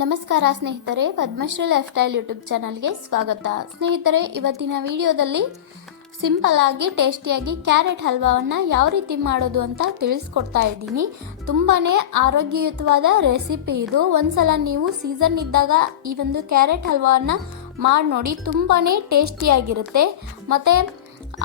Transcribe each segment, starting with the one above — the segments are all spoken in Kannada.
ನಮಸ್ಕಾರ ಸ್ನೇಹಿತರೆ, ಪದ್ಮಶ್ರೀ ಲೈಫ್ ಸ್ಟೈಲ್ ಯೂಟ್ಯೂಬ್ ಚಾನಲ್ಗೆ ಸ್ವಾಗತ. ಸ್ನೇಹಿತರೆ, ಇವತ್ತಿನ ವಿಡಿಯೋದಲ್ಲಿ ಸಿಂಪಲ್ ಆಗಿ ಟೇಸ್ಟಿಯಾಗಿ ಕ್ಯಾರೆಟ್ ಹಲ್ವಾವನ್ನು ಯಾವ ರೀತಿ ಮಾಡೋದು ಅಂತ ತಿಳಿಸ್ಕೊಡ್ತಾ ಇದ್ದೀನಿ. ತುಂಬಾ ಆರೋಗ್ಯಯುತವಾದ ರೆಸಿಪಿ ಇದು. ಒಂದ್ಸಲ ನೀವು ಸೀಸನ್ ಇದ್ದಾಗ ಈ ಒಂದು ಕ್ಯಾರೆಟ್ ಹಲ್ವಾವನ್ನು ಮಾಡಿ ನೋಡಿ ತುಂಬಾ ಟೇಸ್ಟಿಯಾಗಿರುತ್ತೆ ಮತ್ತು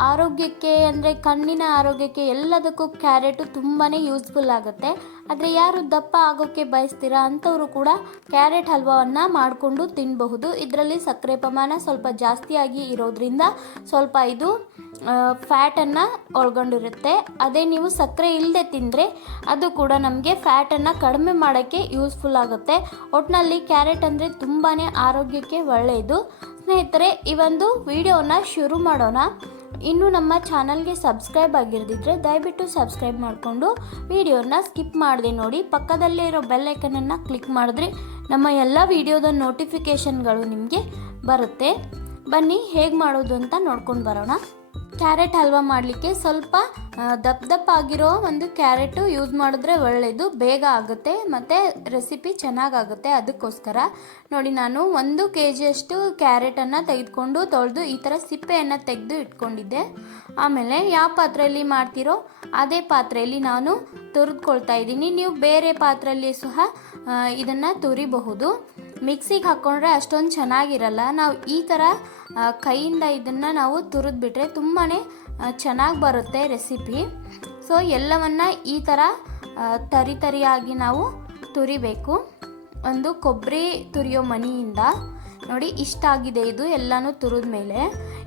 ಆರೋಗ್ಯಕ್ಕೆ ಅಂದರೆ ಕಣ್ಣಿನ ಆರೋಗ್ಯಕ್ಕೆ ಎಲ್ಲದಕ್ಕೂ ಕ್ಯಾರೆಟು ತುಂಬಾ ಯೂಸ್ಫುಲ್ ಆಗುತ್ತೆ. ಆದರೆ ಯಾರು ದಪ್ಪ ಆಗೋಕ್ಕೆ ಬಯಸ್ತೀರಾ ಅಂಥವರು ಕೂಡ ಕ್ಯಾರೆಟ್ ಹಲ್ವಾವನ್ನು ಮಾಡಿಕೊಂಡು ತಿನ್ನಬಹುದು ಇದರಲ್ಲಿ ಸಕ್ಕರೆ ಪ್ರಮಾಣ ಸ್ವಲ್ಪ ಜಾಸ್ತಿಯಾಗಿ ಇರೋದ್ರಿಂದ ಸ್ವಲ್ಪ ಇದು ಫ್ಯಾಟನ್ನು ಒಳಗೊಂಡಿರುತ್ತೆ. ಅದೇ ನೀವು ಸಕ್ಕರೆ ಇಲ್ಲದೆ ತಿಂದರೆ ಅದು ಕೂಡ ನಮಗೆ ಫ್ಯಾಟನ್ನು ಕಡಿಮೆ ಮಾಡೋಕ್ಕೆ ಯೂಸ್ಫುಲ್ ಆಗುತ್ತೆ. ಒಟ್ಟಿನಲ್ಲಿ ಕ್ಯಾರೆಟ್ ಅಂದರೆ ತುಂಬಾ ಆರೋಗ್ಯಕ್ಕೆ ಒಳ್ಳೆಯದು ಸ್ನೇಹಿತರೆ, ಈ ಒಂದು ವಿಡಿಯೋನ ಶುರು ಮಾಡೋಣ. ಇನ್ನು ನಮ್ಮ ಚಾನಲ್ಗೆ ಸಬ್ಸ್ಕ್ರೈಬ್ ಆಗಿರದಿದ್ರೆ ದಯವಿಟ್ಟು ಸಬ್ಸ್ಕ್ರೈಬ್ ಮಾಡಿಕೊಂಡು ವಿಡಿಯೋನ ಸ್ಕಿಪ್ ಮಾಡದೆ ನೋಡಿ. ಪಕ್ಕದಲ್ಲೇ ಇರೋ ಬೆಲ್ ಐಕನನ್ನು ಕ್ಲಿಕ್ ಮಾಡಿದ್ರೆ ನಮ್ಮ ಎಲ್ಲ ವಿಡಿಯೋದ ನೋಟಿಫಿಕೇಷನ್ಗಳು ನಿಮಗೆ ಬರುತ್ತೆ. ಬನ್ನಿ ಹೇಗೆ ಮಾಡೋದು ಅಂತ ನೋಡ್ಕೊಂಡು ಬರೋಣ. ಕ್ಯಾರೆಟ್ ಹಲ್ವಾ ಮಾಡಲಿಕ್ಕೆ ಸ್ವಲ್ಪ ದಪ್ಪ ದಪ್ಪ ಆಗಿರೋ ಒಂದು ಕ್ಯಾರೆಟು ಯೂಸ್ ಮಾಡಿದ್ರೆ ಒಳ್ಳೆಯದು ಬೇಗ ಆಗುತ್ತೆ ಮತ್ತು ರೆಸಿಪಿ ಚೆನ್ನಾಗಾಗುತ್ತೆ ಅದಕ್ಕೋಸ್ಕರ. ನೋಡಿ, ನಾನು ಒಂದು ಕೆ ಜಿಯಷ್ಟು ಕ್ಯಾರೆಟನ್ನು ತೆಗೆದುಕೊಂಡು ತೊಳೆದು ಈ ಥರ ಸಿಪ್ಪೆಯನ್ನು ತೆಗೆದು ಇಟ್ಕೊಂಡಿದ್ದೆ. ಆಮೇಲೆ ಯಾವ ಪಾತ್ರೆಯಲ್ಲಿ ಮಾಡ್ತೀರೋ ಅದೇ ಪಾತ್ರೆಯಲ್ಲಿ ನಾನು ತುರಿದ್ಕೊಳ್ತಾ ಇದ್ದೀನಿ. ನೀವು ಬೇರೆ ಪಾತ್ರೆಯಲ್ಲಿ ಸಹ ಇದನ್ನು ತುರಿಬಹುದು. ಮಿಕ್ಸಿಗೆ ಹಾಕ್ಕೊಂಡ್ರೆ ಅಷ್ಟೊಂದು ಚೆನ್ನಾಗಿರಲ್ಲ. ನಾವು ಈ ಥರ ಕೈಯಿಂದ ಇದನ್ನು ನಾವು ತುರಿದ್ಬಿಟ್ರೆ ತುಂಬಾ ಚೆನ್ನಾಗಿ ಬರುತ್ತೆ ರೆಸಿಪಿ. ಸೊ, ಎಲ್ಲವನ್ನು ಈ ಥರ ತರಿ ತರಿಯಾಗಿ ನಾವು ತುರಿಬೇಕು. ಒಂದು ಕೊಬ್ಬರಿ ತುರಿಯೋ ಮನೆಯಿಂದ ನೋಡಿ, ಇಷ್ಟ ಆಗಿದೆ ಇದು ಎಲ್ಲನೂ ತುರಿದ ಮೇಲೆ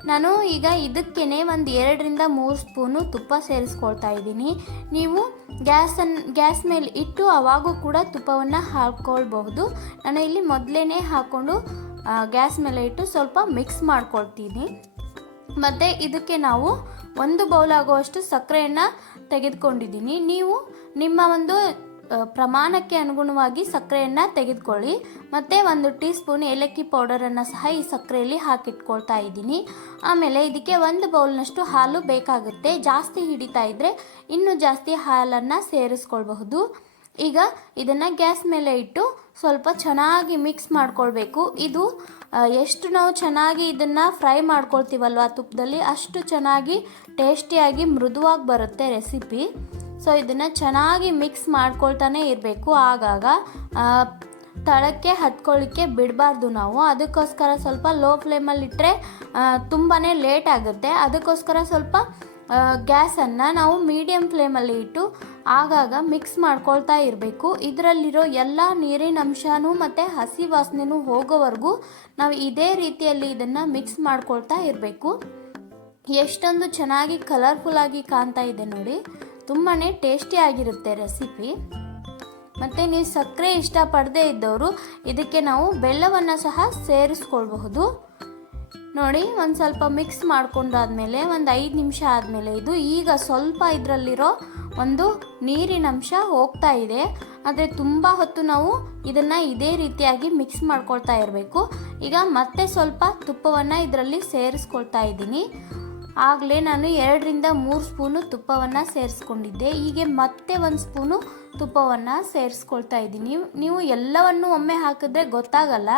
ನಾನು ಈಗ ಇದಕ್ಕೇ ಒಂದು ಎರಡರಿಂದ ಮೂರು ಸ್ಪೂನು ತುಪ್ಪ ಸೇರಿಸ್ಕೊಳ್ತಾ ಇದ್ದೀನಿ. ನೀವು ಗ್ಯಾಸನ್ನು ಗ್ಯಾಸ್ ಮೇಲೆ ಇಟ್ಟು ಅವಾಗೂ ಕೂಡ ತುಪ್ಪವನ್ನು ಹಾಕ್ಕೊಳ್ಬಹುದು ನಾನು ಇಲ್ಲಿ ಮೊದಲೇ ಹಾಕ್ಕೊಂಡು ಗ್ಯಾಸ್ ಮೇಲೆ ಇಟ್ಟು ಸ್ವಲ್ಪ ಮಿಕ್ಸ್ ಮಾಡ್ಕೊಳ್ತೀನಿ. ಮತ್ತು ಇದಕ್ಕೆ ನಾವು ಒಂದು ಬೌಲ್ ಆಗುವಷ್ಟು ಸಕ್ಕರೆಯನ್ನು ತೆಗೆದುಕೊಂಡಿದ್ದೀನಿ. ನೀವು ನಿಮ್ಮ ಒಂದು ಪ್ರಮಾಣಕ್ಕೆ ಅನುಗುಣವಾಗಿ ಸಕ್ಕರೆಯನ್ನು ತೆಗೆದುಕೊಳ್ಳಿ. ಮತ್ತು ಒಂದು ಟೀ ಸ್ಪೂನ್ ಏಲಕ್ಕಿ ಪೌಡರನ್ನು ಸಹ ಈ ಸಕ್ಕರೆಯಲ್ಲಿ ಹಾಕಿಟ್ಕೊಳ್ತಾ ಇದ್ದೀನಿ. ಆಮೇಲೆ ಇದಕ್ಕೆ ಒಂದು ಬೌಲ್ನಷ್ಟು ಹಾಲು ಬೇಕಾಗುತ್ತೆ. ಜಾಸ್ತಿ ಹಿಡಿತಾ ಇದ್ದರೆ ಇನ್ನೂ ಜಾಸ್ತಿ ಹಾಲನ್ನು ಸೇರಿಸ್ಕೊಳ್ಬಹುದು. ಈಗ ಇದನ್ನು ಗ್ಯಾಸ್ ಮೇಲೆ ಇಟ್ಟು ಸ್ವಲ್ಪ ಚೆನ್ನಾಗಿ ಮಿಕ್ಸ್ ಮಾಡ್ಕೊಳ್ಬೇಕು. ಇದು ಎಷ್ಟು ನಾವು ಚೆನ್ನಾಗಿ ಇದನ್ನು ಫ್ರೈ ಮಾಡ್ಕೊಳ್ತೀವಲ್ವ ತುಪ್ಪದಲ್ಲಿ ಅಷ್ಟು ಚೆನ್ನಾಗಿ ಟೇಸ್ಟಿಯಾಗಿ ಮೃದುವಾಗಿ ಬರುತ್ತೆ ರೆಸಿಪಿ. ಸೊ ಇದನ್ನು ಚೆನ್ನಾಗಿ ಮಿಕ್ಸ್ ಮಾಡ್ಕೊಳ್ತಾನೆ ಇರಬೇಕು. ಆಗಾಗ ತಳಕ್ಕೆ ಹತ್ಕೊಳ್ಳಿಕ್ಕೆ ಬಿಡಬಾರ್ದು ನಾವು. ಅದಕ್ಕೋಸ್ಕರ ಸ್ವಲ್ಪ ಲೋ ಫ್ಲೇಮಲ್ಲಿ ಇಟ್ಟರೆ ತುಂಬಾ ಲೇಟ್ ಆಗುತ್ತೆ. ಅದಕ್ಕೋಸ್ಕರ ಸ್ವಲ್ಪ ಗ್ಯಾಸನ್ನು ನಾವು ಮೀಡಿಯಮ್ ಫ್ಲೇಮಲ್ಲಿ ಇಟ್ಟು, ಆಗಾಗ ಮಿಕ್ಸ್ ಮಾಡ್ಕೊಳ್ತಾ ಇರಬೇಕು. ಇದರಲ್ಲಿರೋ ಎಲ್ಲ ನೀರಿನ ಅಂಶನೂ ಮತ್ತು ಹಸಿ ವಾಸನೆನೂ ಹೋಗೋವರೆಗೂ ನಾವು ಇದೇ ರೀತಿಯಲ್ಲಿ ಇದನ್ನು ಮಿಕ್ಸ್ ಮಾಡ್ಕೊಳ್ತಾ ಇರಬೇಕು. ಎಷ್ಟೊಂದು ಚೆನ್ನಾಗಿ ಕಲರ್ಫುಲ್ಲಾಗಿ ಕಾಣ್ತಾ ಇದೆ ನೋಡಿ. ತುಂಬಾ ಟೇಸ್ಟಿ ಆಗಿರುತ್ತೆ ರೆಸಿಪಿ. ಮತ್ತು ನೀವು ಸಕ್ಕರೆ ಇಷ್ಟಪಡದೇ ಇದ್ದವರು ಇದಕ್ಕೆ ನಾವು ಬೆಲ್ಲವನ್ನು ಸಹ ಸೇರಿಸ್ಕೊಳ್ಬಹುದು. ನೋಡಿ, ಒಂದು ಸ್ವಲ್ಪ ಮಿಕ್ಸ್ ಮಾಡ್ಕೊಂಡಾದ್ಮೇಲೆ ಒಂದು ಐದು ನಿಮಿಷ ಆದಮೇಲೆ ಇದು ಈಗ ಸ್ವಲ್ಪ ಇದರಲ್ಲಿರೋ ಒಂದು ನೀರಿನ ಅಂಶ ಹೋಗ್ತಾ ಇದೆ. ಆದರೆ ತುಂಬ ಹೊತ್ತು ನಾವು ಇದನ್ನು ಇದೇ ರೀತಿಯಾಗಿ ಮಿಕ್ಸ್ ಮಾಡ್ಕೊಳ್ತಾ ಇರಬೇಕು. ಈಗ ಮತ್ತೆ ಸ್ವಲ್ಪ ತುಪ್ಪವನ್ನು ಇದರಲ್ಲಿ ಸೇರಿಸ್ಕೊಳ್ತಾ ಇದ್ದೀನಿ. ಆಗಲೇ ನಾನು ಎರಡರಿಂದ ಮೂರು ಸ್ಪೂನು ತುಪ್ಪವನ್ನು ಸೇರಿಸ್ಕೊಂಡಿದ್ದೆ. ಹೀಗೆ ಮತ್ತೆ ಒಂದು ಸ್ಪೂನು ತುಪ್ಪವನ್ನು ಸೇರಿಸ್ಕೊಳ್ತಾ ಇದ್ದೀನಿ. ನೀವು ಎಲ್ಲವನ್ನು ಒಮ್ಮೆ ಹಾಕಿದ್ರೆ ಗೊತ್ತಾಗಲ್ಲ.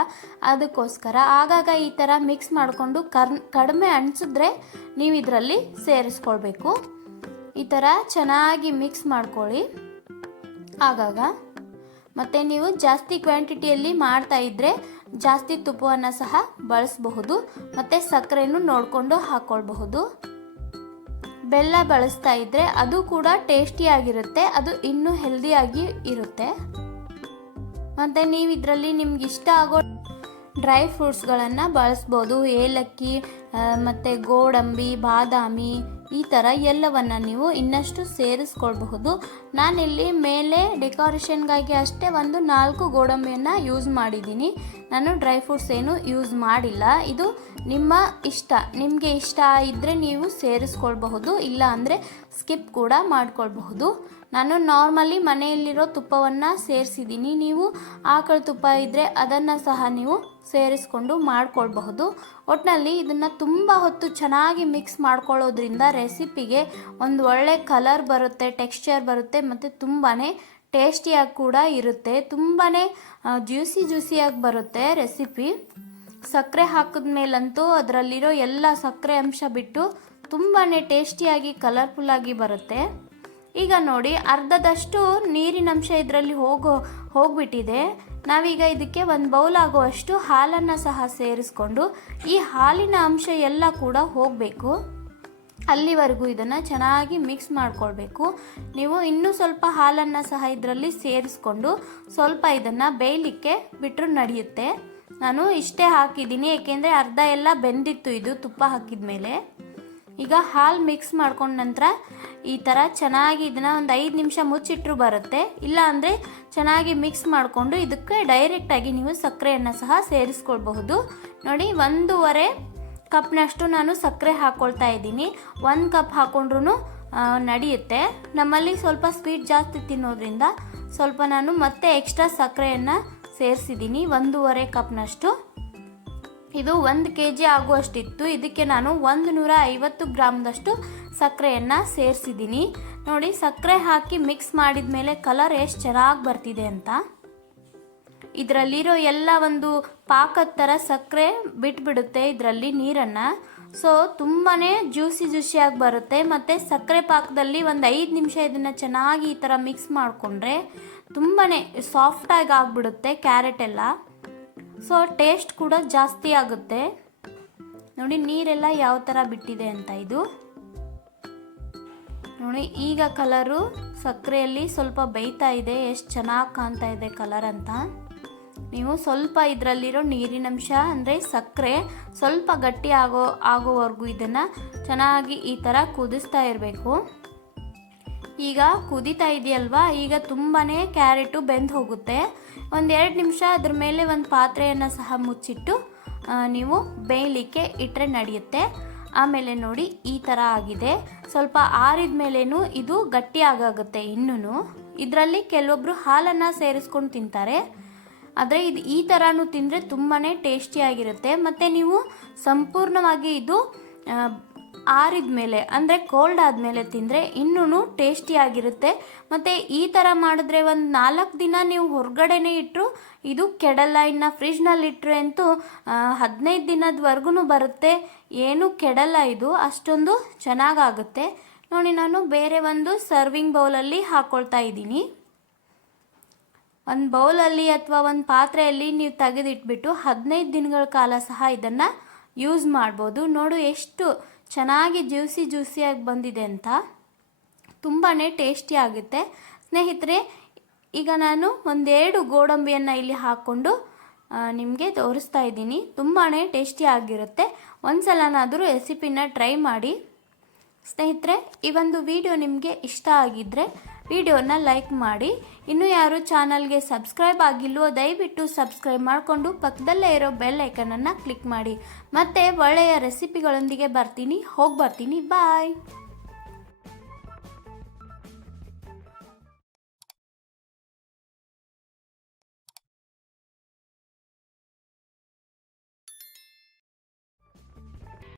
ಅದಕ್ಕೋಸ್ಕರ ಆಗಾಗ ಈ ಥರ ಮಿಕ್ಸ್ ಮಾಡಿಕೊಂಡು ಕರ್, ಕಡಿಮೆ ಅಣಿಸಿದ್ರೆ ನೀವು ಇದರಲ್ಲಿ ಸೇರಿಸ್ಕೊಳ್ಬೇಕು. ಈ ಥರ ಚೆನ್ನಾಗಿ ಮಿಕ್ಸ್ ಮಾಡ್ಕೊಳ್ಳಿ. ಆಗಾಗ ಮತ್ತು ನೀವು ಜಾಸ್ತಿ ಕ್ವಾಂಟಿಟಿಯಲ್ಲಿ ಮಾಡ್ತಾ ಇದ್ದರೆ ಜಾಸ್ತಿ ತುಪ್ಪವನ್ನು ಸಹ ಬಳಸಬಹುದು. ಮತ್ತು ಸಕ್ಕರೆಯನ್ನು ನೋಡಿಕೊಂಡು ಹಾಕ್ಕೊಳ್ಬಹುದು ಬೆಲ್ಲ ಬಳಸ್ತಾ ಇದ್ದರೆ ಅದು ಕೂಡ ಟೇಸ್ಟಿಯಾಗಿರುತ್ತೆ ಅದು ಇನ್ನೂ ಹೆಲ್ದಿಯಾಗಿ ಇರುತ್ತೆ. ಮತ್ತು ನೀವು ಇದರಲ್ಲಿ ನಿಮ್ಗೆ ಇಷ್ಟ ಆಗೋ ಡ್ರೈ ಫ್ರೂಟ್ಸ್ಗಳನ್ನು ಬಳಸ್ಬೋದು, ಏಲಕ್ಕಿ ಮತ್ತು ಗೋಡಂಬಿ, ಬಾದಾಮಿ, ಈ ಥರ ಎಲ್ಲವನ್ನು ನೀವು ಇನ್ನಷ್ಟು ಸೇರಿಸ್ಕೊಳ್ಬಹುದು. ನಾನಿಲ್ಲಿ ಮೇಲೆ ಡೆಕೋರೇಷನ್ಗಾಗಿ ಅಷ್ಟೇ ಒಂದು ನಾಲ್ಕು ಗೋಡಂಬಿಯನ್ನು ಯೂಸ್ ಮಾಡಿದ್ದೀನಿ. ನಾನು ಡ್ರೈ ಫ್ರೂಟ್ಸ್ ಏನು ಯೂಸ್ ಮಾಡಿಲ್ಲ. ಇದು ನಿಮ್ಮ ಇಷ್ಟ. ನಿಮಗೆ ಇಷ್ಟ ಇದ್ದರೆ ನೀವು ಸೇರಿಸ್ಕೊಳ್ಬಹುದು, ಇಲ್ಲ ಅಂದರೆ ಸ್ಕಿಪ್ ಕೂಡ ಮಾಡ್ಕೊಳ್ಬಹುದು. ನಾನು ನಾರ್ಮಲಿ ಮನೆಯಲ್ಲಿರೋ ತುಪ್ಪವನ್ನು ಸೇರಿಸಿದ್ದೀನಿ. ನೀವು ಆಕಳ ತುಪ್ಪ ಇದ್ದರೆ ಅದನ್ನು ಸಹ ನೀವು ಸೇರಿಸ್ಕೊಂಡು ಮಾಡ್ಕೊಳ್ಬಹುದು. ಒಟ್ಟಿನಲ್ಲಿ ಇದನ್ನು ತುಂಬ ಹೊತ್ತು ಚೆನ್ನಾಗಿ ಮಿಕ್ಸ್ ಮಾಡ್ಕೊಳ್ಳೋದ್ರಿಂದ ರೆಸಿಪಿಗೆ ಒಂದು ಒಳ್ಳೆ ಕಲರ್ ಬರುತ್ತೆ ಟೆಕ್ಸ್ಚರ್ ಬರುತ್ತೆ ಮತ್ತು ತುಂಬಾ ಟೇಸ್ಟಿಯಾಗಿ ಕೂಡ ಇರುತ್ತೆ. ತುಂಬಾ ಜ್ಯೂಸಿ ಜ್ಯೂಸಿಯಾಗಿ ಬರುತ್ತೆ ರೆಸಿಪಿ ಸಕ್ಕರೆ ಹಾಕಿದ ಮೇಲಂತೂ ಅದರಲ್ಲಿರೋ ಎಲ್ಲ ಸಕ್ಕರೆ ಅಂಶ ಬಿಟ್ಟು ತುಂಬಾ ಟೇಸ್ಟಿಯಾಗಿ ಕಲರ್ಫುಲ್ಲಾಗಿ ಬರುತ್ತೆ. ಈಗ ನೋಡಿ, ಅರ್ಧದಷ್ಟು ನೀರಿನಂಶ ಇದರಲ್ಲಿ ಹೋಗೋ, ಹೋಗ್ಬಿಟ್ಟಿದೆ. ನಾವೀಗ ಇದಕ್ಕೆ ಒಂದು ಬೌಲ್ ಆಗುವಷ್ಟು ಹಾಲನ್ನು ಸಹ ಸೇರಿಸ್ಕೊಂಡು ಈ ಹಾಲಿನ ಅಂಶ ಎಲ್ಲ ಕೂಡ ಹೋಗಬೇಕು. ಅಲ್ಲಿವರೆಗೂ ಇದನ್ನು ಚೆನ್ನಾಗಿ ಮಿಕ್ಸ್ ಮಾಡಿಕೊಳ್ಬೇಕು. ನೀವು ಇನ್ನೂ ಸ್ವಲ್ಪ ಹಾಲನ್ನು ಸಹ ಇದರಲ್ಲಿ ಸೇರಿಸ್ಕೊಂಡು ಸ್ವಲ್ಪ ಇದನ್ನು ಬೇಯಲಿಕ್ಕೆ ಬಿಟ್ಟರು ನಡೆಯುತ್ತೆ. ನಾನು ಇಷ್ಟೇ ಹಾಕಿದ್ದೀನಿ, ಏಕೆಂದರೆ ಅರ್ಧ ಎಲ್ಲ ಬೆಂದಿತ್ತು, ಇದು ತುಪ್ಪ ಹಾಕಿದ ಮೇಲೆ ಈಗ ಹಾಲು ಮಿಕ್ಸ್ ಮಾಡ್ಕೊಂಡ ನಂತರ ಈ ಥರ ಚೆನ್ನಾಗಿ ಇದನ್ನು ಒಂದು ಐದು ನಿಮಿಷ ಮುಚ್ಚಿಟ್ರು ಬರುತ್ತೆ. ಇಲ್ಲ ಅಂದರೆ ಚೆನ್ನಾಗಿ ಮಿಕ್ಸ್ ಮಾಡಿಕೊಂಡು ಇದಕ್ಕೆ ಡೈರೆಕ್ಟಾಗಿ ನೀವು ಸಕ್ಕರೆಯನ್ನು ಸಹ ಸೇರಿಸ್ಕೊಳ್ಬಹುದು. ನೋಡಿ, ಒಂದೂವರೆ ಕಪ್ನಷ್ಟು ನಾನು ಸಕ್ಕರೆ ಹಾಕ್ಕೊಳ್ತಾ ಇದ್ದೀನಿ. ಒಂದು ಕಪ್ ಹಾಕ್ಕೊಂಡ್ರೂ ನಡೆಯುತ್ತೆ. ನಮ್ಮಲ್ಲಿ ಸ್ವಲ್ಪ ಸ್ವೀಟ್ ಜಾಸ್ತಿ ತಿನ್ನೋದ್ರಿಂದ ಸ್ವಲ್ಪ ನಾನು ಮತ್ತೆ ಎಕ್ಸ್ಟ್ರಾ ಸಕ್ಕರೆಯನ್ನು ಸೇರಿಸಿದ್ದೀನಿ, ಒಂದೂವರೆ ಕಪ್ನಷ್ಟು. ಇದು ಒಂದು ಕೆ ಜಿ ಆಗುವಷ್ಟಿತ್ತು. ಇದಕ್ಕೆ ನಾನು ಒಂದು ನೂರ ಐವತ್ತು ಗ್ರಾಮ್ದಷ್ಟು ಸಕ್ಕರೆಯನ್ನು ಸೇರಿಸಿದ್ದೀನಿ. ನೋಡಿ, ಸಕ್ಕರೆ ಹಾಕಿ ಮಿಕ್ಸ್ ಮಾಡಿದ ಮೇಲೆ ಕಲರ್ ಎಷ್ಟು ಚೆನ್ನಾಗಿ ಬರ್ತಿದೆ ಅಂತ. ಇದರಲ್ಲಿರೋ ಎಲ್ಲ ಒಂದು ಪಾಕದ ಥರ ಸಕ್ಕರೆ ಬಿಟ್ಬಿಡುತ್ತೆ ಇದರಲ್ಲಿ ನೀರನ್ನು. ಸೊ ತುಂಬಾ ಜ್ಯೂಸಿ ಜ್ಯೂಸಿಯಾಗಿ ಬರುತ್ತೆ. ಮತ್ತು ಸಕ್ಕರೆ ಪಾಕದಲ್ಲಿ ಒಂದು ಐದು ನಿಮಿಷ ಇದನ್ನು ಚೆನ್ನಾಗಿ ಈ ಥರ ಮಿಕ್ಸ್ ಮಾಡಿಕೊಂಡ್ರೆ ತುಂಬಾ ಸಾಫ್ಟಾಗಿ ಆಗಿಬಿಡುತ್ತೆ ಕ್ಯಾರೆಟ್ ಎಲ್ಲ. ಸೊ ಟೇಸ್ಟ್ ಕೂಡ ಜಾಸ್ತಿ ಆಗುತ್ತೆ. ನೋಡಿ, ನೀರೆಲ್ಲ ಯಾವ ಥರ ಬಿಟ್ಟಿದೆ ಅಂತ ಇದು. ನೋಡಿ, ಈಗ ಕಲರು ಸಕ್ಕರೆಯಲ್ಲಿ ಸ್ವಲ್ಪ ಬೇಯ್ತಾ ಇದೆ. ಎಷ್ಟು ಚೆನ್ನಾಗಿ ಕಾಣ್ತಾ ಇದೆ ಕಲರ್ ಅಂತ. ನೀವು ಸ್ವಲ್ಪ ಇದರಲ್ಲಿರೋ ನೀರಿನಂಶ, ಅಂದರೆ ಸಕ್ಕರೆ ಸ್ವಲ್ಪ ಗಟ್ಟಿ ಆಗೋ, ಆಗೋವರೆಗೂ ಇದನ್ನು ಚೆನ್ನಾಗಿ ಈ ಥರ ಕುದಿಸ್ತಾ ಇರಬೇಕು. ಈಗ ಕುದಿತಾ ಇದೆಯಲ್ವಾ? ಈಗ ತುಂಬಾ ಕ್ಯಾರೆಟು ಬೆಂದು ಹೋಗುತ್ತೆ. ಒಂದೆರಡು ನಿಮಿಷ ಅದ್ರ ಮೇಲೆ ಒಂದು ಪಾತ್ರೆಯನ್ನು ಸಹ ಮುಚ್ಚಿಟ್ಟು ನೀವು ಬೇಯಲಿಕ್ಕೆ ಇಟ್ಟರೆ ನಡೆಯುತ್ತೆ. ಆಮೇಲೆ ನೋಡಿ, ಈ ಥರ ಆಗಿದೆ. ಸ್ವಲ್ಪ ಆರಿದ ಮೇಲೇನು ಇದು ಗಟ್ಟಿ ಆಗಾಗುತ್ತೆ ಇನ್ನೂ ಇದರಲ್ಲಿ ಕೆಲವೊಬ್ಬರು ಹಾಲನ್ನು ಸೇರಿಸ್ಕೊಂಡು ತಿಂತಾರೆ. ಆದರೆ ಇದು ಈ ಥರನೂ ತಿಂದರೆ ತುಂಬಾ ಟೇಸ್ಟಿಯಾಗಿರುತ್ತೆ ಮತ್ತು ನೀವು ಸಂಪೂರ್ಣವಾಗಿ ಇದು ಆರಿದ ಮೇಲೆ, ಅಂದರೆ ಕೋಲ್ಡ್ ಆದಮೇಲೆ ತಿಂದರೆ ಇನ್ನೂ ಟೇಸ್ಟಿಯಾಗಿರುತ್ತೆ ಮತ್ತು ಈ ಥರ ಮಾಡಿದ್ರೆ ಒಂದು ನಾಲ್ಕು ದಿನ ನೀವು ಹೊರಗಡೆನೇ ಇಟ್ಟರು ಇದು ಕೆಡಲ್ಲ. ಇನ್ನು ಫ್ರಿಜ್ನಲ್ಲಿ ಇಟ್ಟರೆ ಅಂತೂ ಹದಿನೈದು ದಿನದವರೆಗೂ ಬರುತ್ತೆ. ಏನೂ ಕೆಡಲ್ಲ ಇದು, ಅಷ್ಟೊಂದು ಚೆನ್ನಾಗಾಗುತ್ತೆ. ನೋಡಿ, ನಾನು ಬೇರೆ ಒಂದು ಸರ್ವಿಂಗ್ ಬೌಲಲ್ಲಿ ಹಾಕ್ಕೊಳ್ತಾ ಇದ್ದೀನಿ. ಒಂದು ಬೌಲಲ್ಲಿ ಅಥವಾ ಒಂದು ಪಾತ್ರೆಯಲ್ಲಿ ನೀವು ತೆಗೆದಿಟ್ಬಿಟ್ಟು ಹದಿನೈದು ದಿನಗಳ ಕಾಲ ಸಹ ಇದನ್ನು ಯೂಸ್ ಮಾಡ್ಬೋದು. ನೋಡು ಎಷ್ಟು ಚೆನ್ನಾಗಿ ಜ್ಯೂಸಿ ಜ್ಯೂಸಿಯಾಗಿ ಬಂದಿದೆ ಅಂತ ತುಂಬಾ ಟೇಸ್ಟಿ ಆಗುತ್ತೆ. ಸ್ನೇಹಿತರೆ, ಈಗ ನಾನು ಒಂದೆರಡು ಗೋಡಂಬಿಯನ್ನು ಇಲ್ಲಿ ಹಾಕ್ಕೊಂಡು ನಿಮಗೆ ತೋರಿಸ್ತಾ ಇದ್ದೀನಿ. ತುಂಬಾ ಟೇಸ್ಟಿ ಆಗಿರುತ್ತೆ. ಒಂದ್ಸಲನಾದರೂ ರೆಸಿಪಿನ ಟ್ರೈ ಮಾಡಿ. ಸ್ನೇಹಿತರೆ, ಈ ಒಂದು ವಿಡಿಯೋ ನಿಮಗೆ ಇಷ್ಟ ಆಗಿದ್ದರೆ ವಿಡಿಯೋನ ಲೈಕ್ ಮಾಡಿ. ಇನ್ನೂ ಯಾರು ಚಾನಲ್ಗೆ ಸಬ್ಸ್ಕ್ರೈಬ್ ಆಗಿಲ್ವೋ ದಯವಿಟ್ಟು ಸಬ್ಸ್ಕ್ರೈಬ್ ಮಾಡಿಕೊಂಡು ಪಕ್ಕದಲ್ಲೇ ಇರೋ ಬೆಲ್ ಐಕನನ್ನು ಕ್ಲಿಕ್ ಮಾಡಿ. ಮತ್ತೆ ಒಳ್ಳೆಯ ರೆಸಿಪಿಗಳೊಂದಿಗೆ ಬರ್ತೀನಿ. ಹೋಗಿ ಬರ್ತೀನಿ. ಬಾಯ್.